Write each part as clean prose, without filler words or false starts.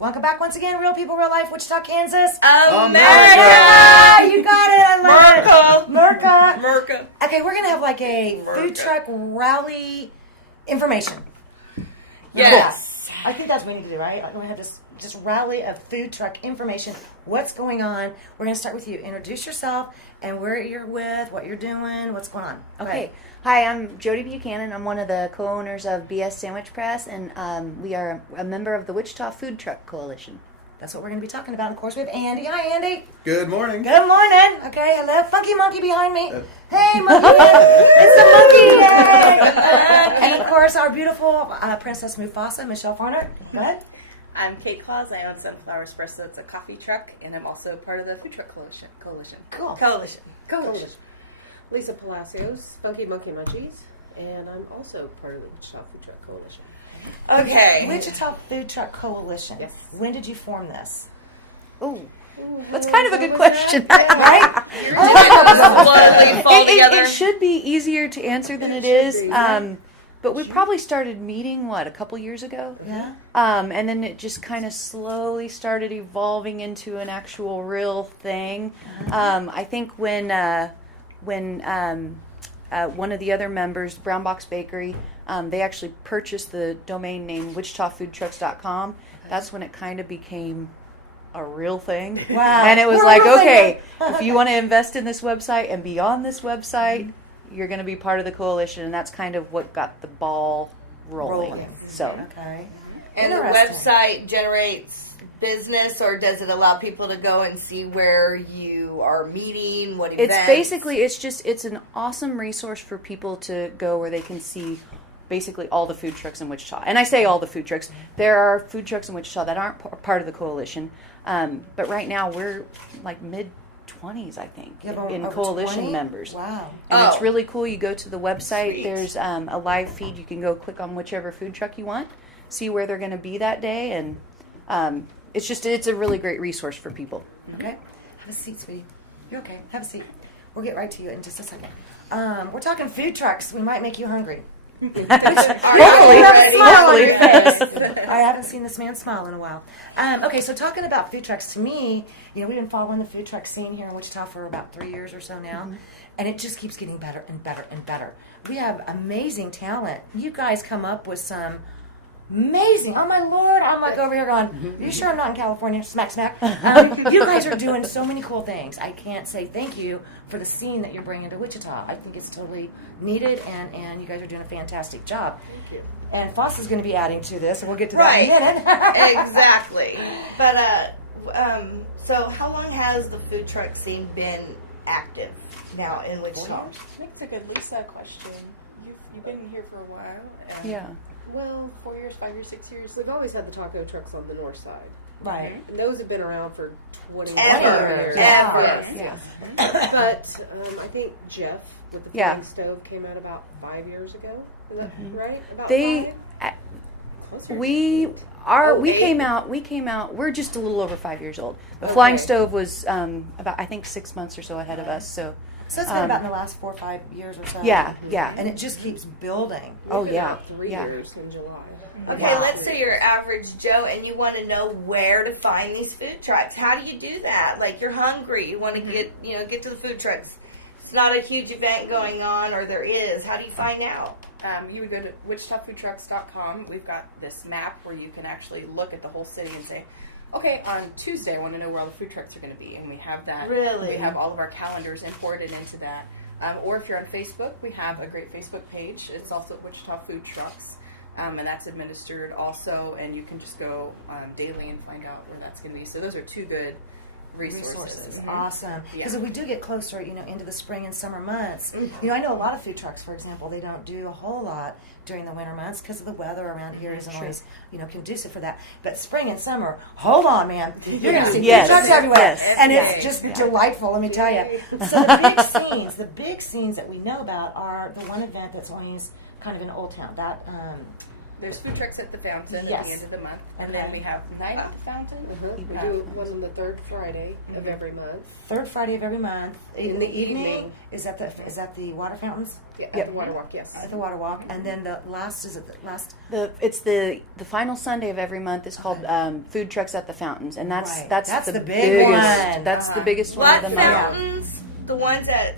Welcome back once again, Real People, Real Life, Wichita, Kansas. America! You got it, I love it. Merca. Okay, we're going to have like a food truck rally information. Yes. I think that's what we need to do, right? We're going to have this just rally of food truck information. What's going on? We're going to start with you. Introduce yourself and where you're with, what you're doing, what's going on. Okay. Hi, I'm Jody Buchanan. I'm one of the co-owners of BS Sandwich Press, and we are a member of the Wichita Food Truck Coalition. That's what we're going to be talking about. Of course, we have Andy. Hi, Andy. Good morning. Good morning. Okay, hello. Funky Monkey behind me. Hey, Monkey. It's the Monkey Day. And, of course, our beautiful Princess Mufasa, Michelle Farner. Go ahead. I'm Kate Claus. I own Sunflower Espresso. It's a coffee truck, and I'm also part of the Food Truck Coalition. Cool. Coalition. Lisa Palacios, Funky Monkey Munchies, and I'm also part of the Wichita Food Truck Coalition. Okay. Wichita Food Truck Coalition. Yes. When did you form this? Oh, that's kind of a good question. Right? Bloodly fall together. It should be easier to answer than it is. But we probably started meeting, a couple years ago? Yeah. And then it just kind of slowly started evolving into an actual real thing. I think when one of the other members, Brown Box Bakery, they actually purchased the domain name WichitaFoodTrucks.com. That's when it kind of became a real thing. Wow. And it was We're like, a real okay, thing. if you want to invest in this website and be on this website, you're going to be part of the coalition. And that's kind of what got the ball rolling. So, Okay. And the Interesting. website generates business, or does it allow people to go and see where you are meeting, what events? it's an awesome resource for people to go where they can see basically all the food trucks in Wichita. And I say all the food trucks. There are food trucks in Wichita that aren't part of the coalition. But right now we're like mid-20s, I think, You have in over coalition 20? members. Wow. And it's Oh. really cool. You go to the website. Sweet. There's a live feed. You can go click on whichever food truck you want, see where they're going to be that day. And it's a really great resource for people. Okay. Have a seat, sweetie. You're okay. Have a seat. We'll get right to you in just a second. We're talking food trucks. We might make you hungry. Hopefully. Hopefully. You have a smile on your Hopefully. face. I haven't seen this man smile in a while. Okay, so talking about food trucks, to me, we've been following the food truck scene here in Wichita for about 3 years or so now, and it just keeps getting better and better and better. We have amazing talent. You guys come up with some amazing. Oh my Lord! I'm like over here going. Are you sure I'm not in California? Smack, smack. You guys are doing so many cool things. I can't say thank you for the scene that you're bringing to Wichita. I think it's totally needed, and you guys are doing a fantastic job. Thank you. And Foss is going to be adding to this, and we'll get to that Right. in a minute. Exactly. But so how long has the food truck scene been active now in Wichita? I think it's a good Lisa question. You've been here for a while. Yeah. Well, 4 years, 5 years, 6 years. we've always had the taco trucks on the north side, Right. and those have been around for 20 Ever. years. Ever. Yes. But I think Jeff with the Yeah. flaming stove came out about 5 years ago. Is that right? About They, 5? Closer. we Oh, came eight. out, we're just a little over 5 years old. The Okay. Flying Stove was about, I think, 6 months or so ahead of us. So, So it's been about in the last 4 or 5 years or so. yeah. And it just keeps building. We've Oh, been yeah. out 3 Yeah. years in July. Okay, Wow. let's say you're average Joe and you want to know where to find these food trucks. How do you do that? Like, you're hungry, you want to get to the food trucks. It's not a huge event going on, or there is. How do you find out? You would go to WichitaFoodTrucks.com. We've got this map where you can actually look at the whole city and say, okay, on Tuesday I want to know where all the food trucks are going to be. And we have that. Really? We have all of our calendars imported into that. Or if you're on Facebook, we have a great Facebook page. It's also Wichita Food Trucks. And that's administered also. And you can just go daily and find out where that's going to be. So those are two good resources. Awesome. Because Yeah. if we do get closer, into the spring and summer months, I know a lot of food trucks, for example, they don't do a whole lot during the winter months because of the weather around here isn't always, conducive for that. But spring and summer, hold on, man. You're going to see Yes. food trucks everywhere. Yes. And Yes. it's just delightful, let me tell you. So the big scenes that we know about are the one event that's always kind of in Old Town. That There's food trucks at the fountain at Yes. the end of the month, and Okay. then we have night at the fountain. We Even do after one on the third Friday of every month. Third Friday of every month in the evening. evening. Is that the water fountains Yeah, Yep. at the Water Walk, yes. at the water walk, and then the last is it the last? It's the final Sunday of every month is called Food Trucks at the Fountains, and that's Right. that's, That's the the big biggest. one. That's the Uh-huh. biggest one What of the month. fountains? The ones at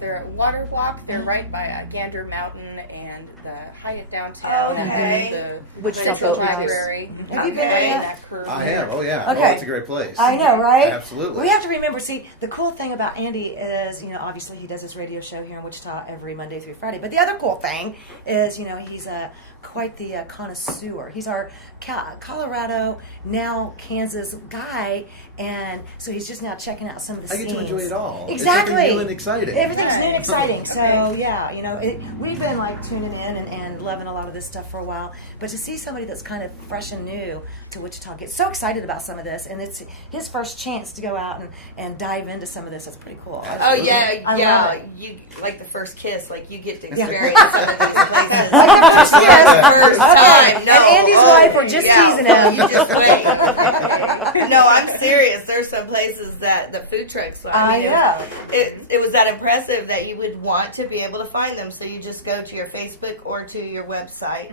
They're at Water Walk. They're right by Gander Mountain and the Hyatt downtown. Okay. And the Wichita Central Boat House. Library. Have you been there Okay. yet? That curve I there. have. Oh yeah. Okay. Oh, it's a great place. I know, right? Absolutely. We have to remember. See, the cool thing about Andy is, obviously he does his radio show here in Wichita every Monday through Friday. But the other cool thing is, he's quite the connoisseur. He's our Colorado, now Kansas guy, and so he's just now checking out some of the I scenes. get to enjoy it all. Exactly. It's something new and exciting. Everything's new and Right. exciting. So yeah, we've been like tuning in and loving a lot of this stuff for a while. But to see somebody that's kind of fresh and new to Wichita get so excited about some of this, and it's his first chance to go out and dive into some of this. That's pretty cool. Oh yeah, I yeah. love it. You like the first kiss, like you get to Yeah. experience some of these places. Like the first kiss. First Okay. time, no. And Andy's wife, we're just teasing him. You just wait. No, I'm serious. There's some places that the food trucks. I know. It was that impressive that you would want to be able to find them. So you just go to your Facebook or to your website.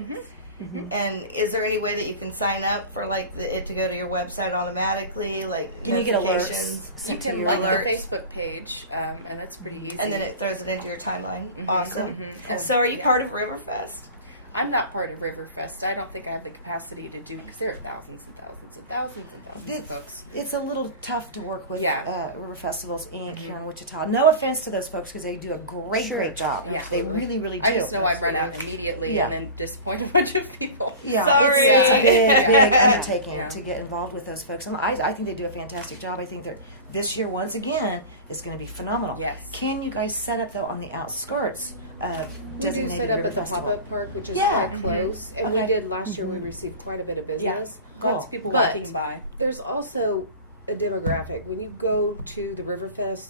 And is there any way that you can sign up for it to go to your website automatically? Like Can you get alerts notifications? sent You to can your like alert. the Facebook page, and that's pretty easy. And then it throws it into your timeline. Awesome. Mhm. And so, are you Yeah. part of Riverfest? I'm not part of Riverfest. I don't think I have the capacity to do because there are thousands and thousands and thousands and thousands of folks. It's a little tough to work with Yeah. River Festivals Inc. here in Wichita. No offense to those folks because they do a great job. Yeah. They really, really do. I just know I'd run out immediately Yeah. and then disappoint a bunch of people. Yeah, Sorry. It's a big, big Yeah. undertaking Yeah. to get involved with those folks. And I think they do a fantastic job. I think that this year, once again, is going to be phenomenal. Yes. Can you guys set up, though, on the outskirts of We do designated set up River at the Festival? pop-up park, which is Yeah. quite close. And Okay. we did last year. We received quite a bit of business. Cool. Lots of people But- walking by. There's also a demographic. When you go to the Riverfest,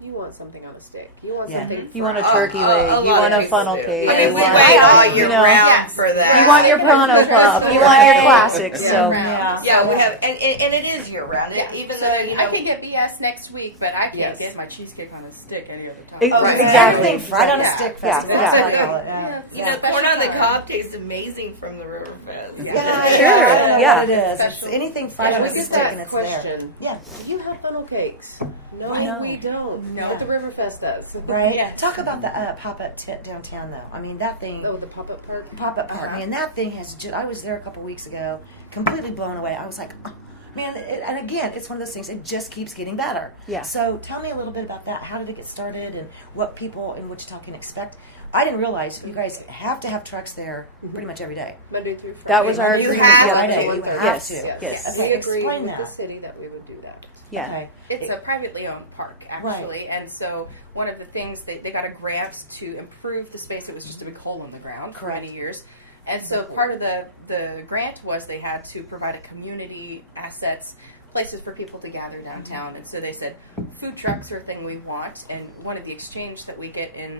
you want something on a stick. You want Yeah. something. You want a fried. turkey a leg. You lot want of a people funnel do. cake. I Yeah. mean, we you want, wait all you year know, round Yes. for that. you want your Prano Puff. You want your classics. Yeah. So Yeah. Yeah, we have, and it is year round. Yeah. Even So though I can get BS next week, but I can't Yes. get my cheesecake on a stick any other time. Ex- Oh, right. exactly. Everything fried on a Yeah. stick Yeah. festival. Yeah. That's what I call it. Yeah. you know, Special corn on the time. cob tastes amazing from the Riverfest. Yeah. Yeah, Sure. I don't know Yeah. what it is. Special. It's anything fried Yeah, on we a get stick that and it's there. question. Yeah. Do you have funnel cakes? No, No. we don't. No. But the Riverfest does. Right? Yeah. Talk about the pop-up tent downtown, though. I mean, that thing, Oh, the pop-up park. pop-up park, man, that thing has I was there a couple weeks ago, completely blown away. I was like, oh, man, and again, it's one of those things, it just keeps getting better. Yeah. So tell me a little bit about that. How did it get started and what people in Wichita can expect? I didn't realize you guys have to have trucks there pretty much every day. Monday through Friday. that was our You agreement. have Yeah. Friday. to. You have Yes. to. Yes. Okay, We agreed explain with the that. city that we would do that. Yeah. Okay. It's a privately owned park, actually, and so one of the things they got a grant to improve the space. It was just a big hole in the ground for Correct. many years, and so part of the grant was they had to provide a community assets, places for people to gather downtown, and so they said food trucks are a thing we want, and one of the exchange that we get in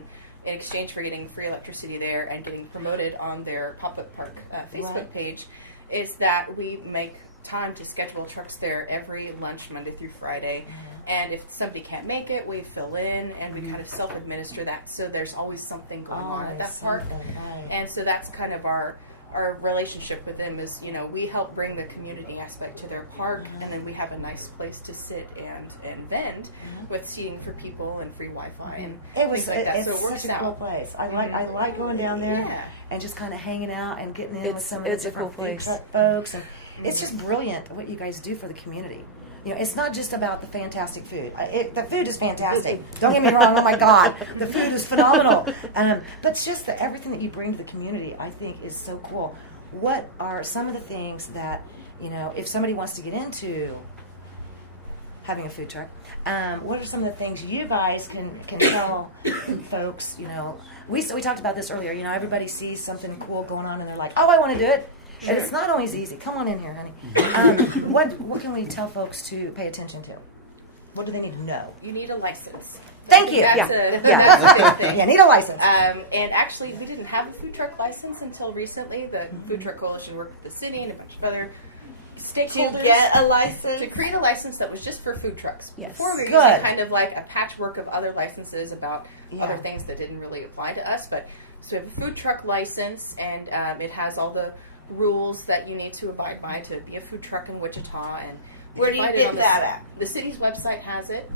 exchange for getting free electricity there and getting promoted on their pop-up park Facebook Right. page is that we make time to schedule trucks there every lunch Monday through Friday, and if somebody can't make it, we fill in and we kind of self-administer that, so there's always something going on at that park. And so that's kind of our relationship with them is, we help bring the community aspect to their park, and then we have a nice place to sit and vend with seating for people and free Wi-Fi and It was things like that. it's So it works such a cool out. place. I like going down there Yeah. and just kind of hanging out and getting in with It's- some of the it's a different cool food place. truck folks, and it's just brilliant what you guys do for the community. It's not just about the fantastic food. The food is fantastic. Don't get me wrong. Oh my God, the food is phenomenal. But it's just that everything that you bring to the community, I think, is so cool. What are some of the things that if somebody wants to get into having a food truck, what are some of the things you guys can tell folks? We talked about this earlier. Everybody sees something cool going on and they're like, oh, I want to do it. And it's not always easy. Come on in here, honey. What can we tell folks to pay attention to? What do they need to know? You need a license. Thank you. That's Yeah. that's a big thing. Yeah, need a license. And actually, we didn't have a food truck license until recently. The Food Truck Coalition worked with the city and a bunch of other To stakeholders get a license? to create a license that was just for food trucks. Yes. Before we were Good. using kind of like a patchwork of other licenses about Yeah. other things that didn't really apply to us. But so we have a food truck license, and it has all the rules that you need to abide by to be a food truck in Wichita. And Where do you find it get on that at? The city's website has it.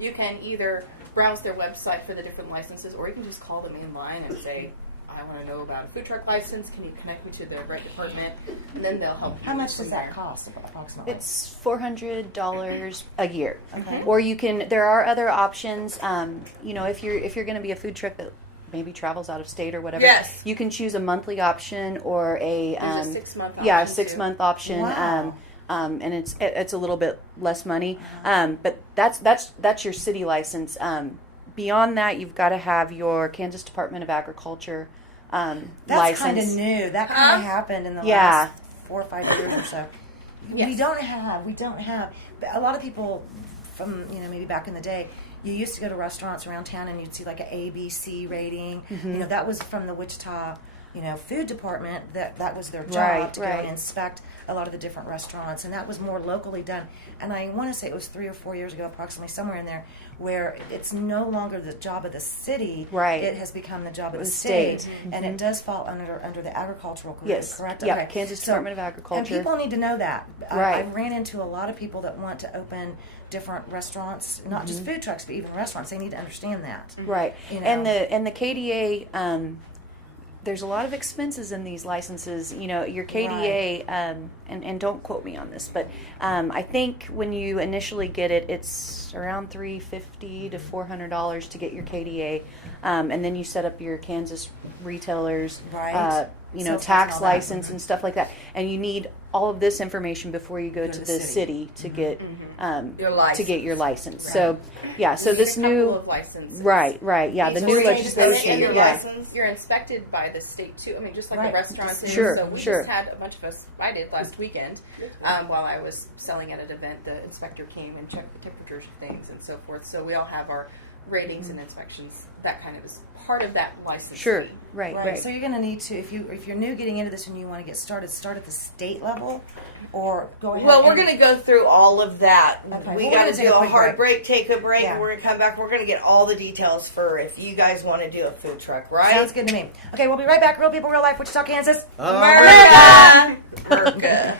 You can either browse their website for the different licenses, or you can just call them in line and say, I want to know about a food truck license. Can you connect me to the right department? And then they'll help you. How much from does that there. cost approximately? It's $400 a year. Okay. Or you can. There are other options. You know, if you're going to be a food truck that maybe travels out of state or whatever, Yes. you can choose a monthly option or a There's a 6-month yeah, a option, too. 6-month option. Wow. And it's a little bit less money. But that's your city license. Beyond that, you've got to have your Kansas Department of Agriculture That's license. kind of new. That kind of happened in the Yeah. last 4 or 5 years or so. Yes. We don't have. A lot of people from maybe back in the day. You used to go to restaurants around town and you'd see like an ABC rating. Mm-hmm. That was from the Wichita, food department. That was their job Right, to go right. and inspect a lot of the different restaurants, and that was more locally done. And I want to say it was 3 or 4 years ago, approximately somewhere in there, where it's no longer the job of the city. Right. It has become the job of the The state, state. and it does fall under the agricultural group. Yes. Correct. Yeah, Okay. Kansas So- Department of Agriculture. And people need to know that. Right. I ran into a lot of people that want to open different restaurants, not just food trucks, but even restaurants. They need to understand that. Right. You know. And the KDA, there's a lot of expenses in these licenses. Your KDA, and don't quote me on this, but I think when you initially get it, it's around $350 to $400 to get your KDA, and then you set up your Kansas retailers, Right. Sales tax and tax all that. license and stuff like that. And you need all of this information before you go to the city to get Your license. to get your license. So yeah, so You need this a couple new of licenses. right, yeah, the So new we're going to legislation, And your yeah. license? You're inspected by the state too. I mean, just like Right. the restaurants. do. Sure, So we sure. just had a bunch of us. I did last weekend while I was selling at an event. The inspector came and checked the temperatures of things and so forth. So we all have our ratings and inspections. That kind of is part of that license. Sure, fee. right. So you're going to need to, if you're new getting into this and you want to get started, start at the state level, or go ahead. Well, we're and- going to go through all of that. Okay. We Well, we're got gonna to take do a a quick hard break, take a break, Yeah. and we're going to come back. We're going to get all the details for if you guys want to do a food truck, right? Sounds good to me. Okay, we'll be right back. Real people, real life, Wichita, Kansas. America! America.